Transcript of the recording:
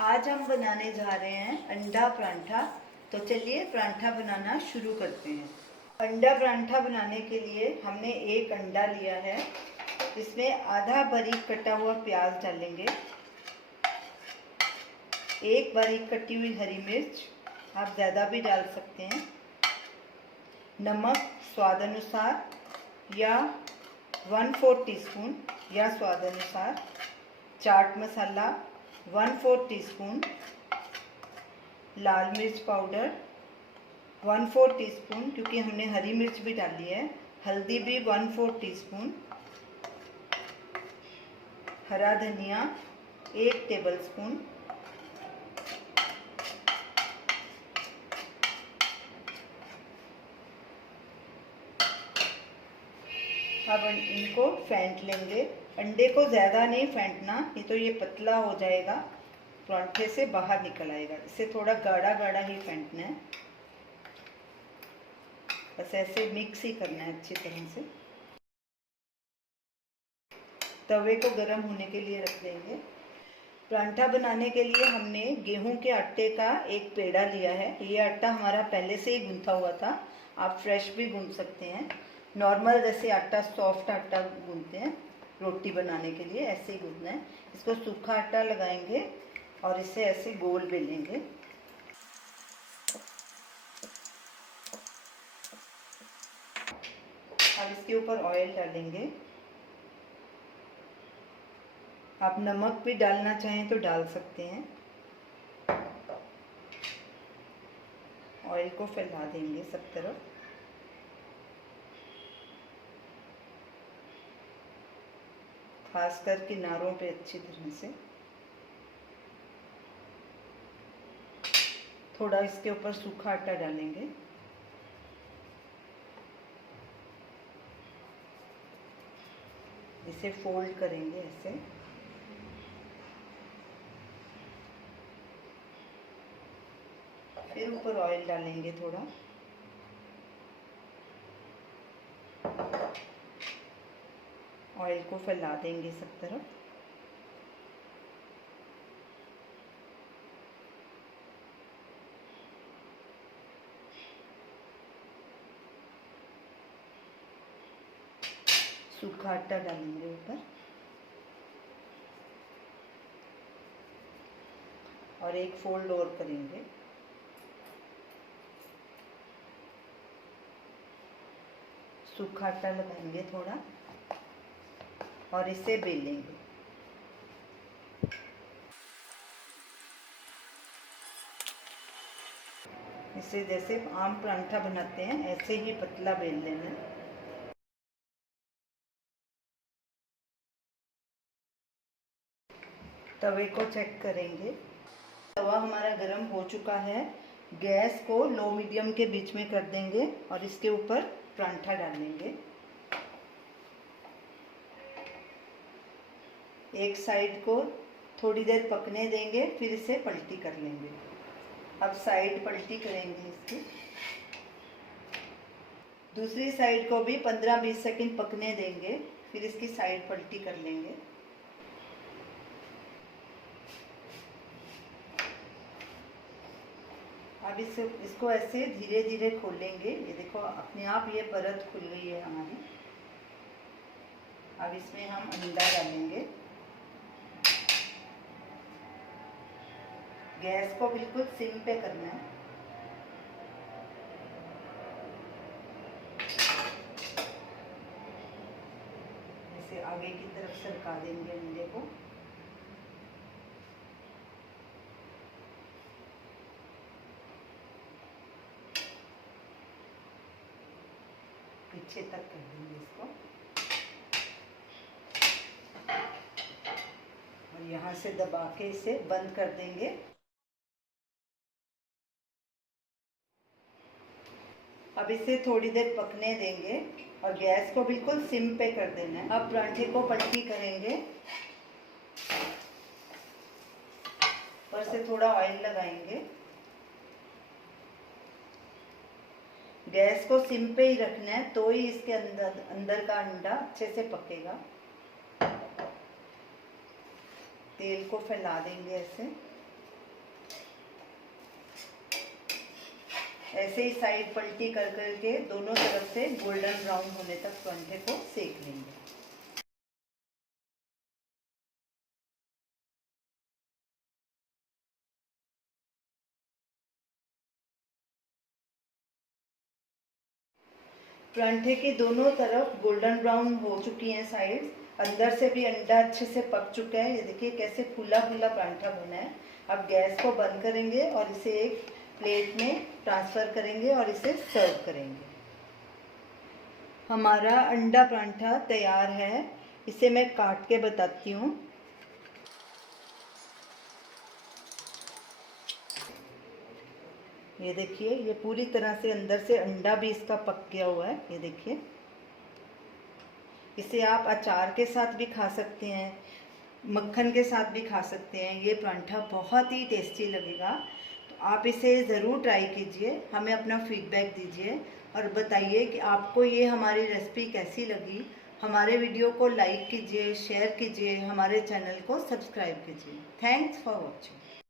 आज हम बनाने जा रहे हैं अंडा परांठा। तो चलिए परांठा बनाना शुरू करते हैं। अंडा परांठा बनाने के लिए हमने एक अंडा लिया है। इसमें आधा बारीक कटा हुआ प्याज डालेंगे, एक बारीक कटी हुई हरी मिर्च, आप ज़्यादा भी डाल सकते हैं, नमक स्वाद अनुसार या 1/4 टीस्पून या स्वाद अनुसार, चाट मसाला 1/4 टीस्पून, लाल मिर्च पाउडर 1/4 टीस्पून क्योंकि हमने हरी मिर्च भी डाली है, हल्दी भी 1/4 टीस्पून, हरा धनिया 1 टेबलस्पून, अब इनको फेंट लेंगे। अंडे को ज़्यादा नहीं फेंटना, नहीं तो ये पतला हो जाएगा, परांठे से बाहर निकल आएगा। इसे थोड़ा गाढ़ा गाढ़ा ही फेंटना है, बस ऐसे मिक्स ही करना है अच्छी तरह से। तवे को गर्म होने के लिए रख देंगे। परांठा बनाने के लिए हमने गेहूं के आटे का एक पेड़ा लिया है। ये आटा हमारा पहले से ही गूंथा हुआ था, आप फ्रेश भी गूंथ सकते हैं। नॉर्मल जैसे आटा, सॉफ्ट आटा गूंथते हैं रोटी बनाने के लिए, ऐसे ही गूंथना है। इसको सूखा आटा लगाएंगे और इसे ऐसे गोल बेलेंगे। अब इसके ऊपर ऑयल डालेंगे। आप नमक भी डालना चाहें तो डाल सकते हैं। ऑयल को फैला देंगे सब तरफ। खासकर किनारों पे अच्छी तरह से। थोड़ा इसके ऊपर सूखा आटा डालेंगे। इसे फोल्ड करेंगे ऐसे। फिर ऊपर ऑयल डालेंगे थोड़ा। ऑयल को फैला देंगे सब तरफ। सूखा आटा डालेंगे ऊपर और एक फोल्ड और करेंगे। सूखा आटा लगाएंगे थोड़ा और इसे बेलेंगे। इसे जैसे आम परांठा बनाते हैं ऐसे ही पतला बेल लेना है। तवे को चेक करेंगे। तवा हमारा गर्म हो चुका है। गैस को लो मीडियम के बीच में कर देंगे और इसके ऊपर परांठा डालेंगे। एक साइड को थोड़ी देर पकने देंगे, फिर इसे पलटी कर लेंगे। अब साइड पलटी करेंगे इसकी। दूसरी साइड को भी 15-20 सेकंड पकने देंगे, फिर इसकी साइड पलटी कर लेंगे। अब इसको ऐसे धीरे धीरे खोलेंगे। ये देखो अपने आप ये परत खुल गई है हमारी। अब इसमें हम अंडा डालेंगे। गैस को बिल्कुल सिम पे करना है। इसे आगे की तरफ सरका देंगे अंडे को। पीछे तक कर देंगे इसको और यहाँ से दबा के इसे बंद कर देंगे। अब इसे थोड़ी देर पकने देंगे और गैस को बिल्कुल सिम पे कर देना है। अब परांठे को पलटी करेंगे, ऊपर से थोड़ा ऑयल लगाएंगे। गैस को सिम पे ही रखना है, तो ही इसके अंदर का अंडा अच्छे से पकेगा। तेल को फैला देंगे ऐसे। ऐसे ही साइड पलटी कर करके दोनों तरफ से गोल्डन ब्राउन होने तक परांठे को सेक लेंगे। परांठे के दोनों तरफ गोल्डन ब्राउन हो चुकी हैं साइड, अंदर से भी अंडा अच्छे से पक चुका है। ये देखिए कैसे फूला फूला परांठा बना है। अब गैस को बंद करेंगे और इसे एक प्लेट में ट्रांसफ़र करेंगे और इसे सर्व करेंगे। हमारा अंडा परांठा तैयार है। इसे मैं काट के बताती हूँ। ये देखिए, ये पूरी तरह से अंदर से अंडा भी इसका पक गया हुआ है। ये देखिए, इसे आप अचार के साथ भी खा सकते हैं, मक्खन के साथ भी खा सकते हैं। ये परांठा बहुत ही टेस्टी लगेगा। तो आप इसे ज़रूर ट्राई कीजिए, हमें अपना फीडबैक दीजिए और बताइए कि आपको ये हमारी रेसिपी कैसी लगी। हमारे वीडियो को लाइक कीजिए, शेयर कीजिए, हमारे चैनल को सब्सक्राइब कीजिए। Thanks for watching.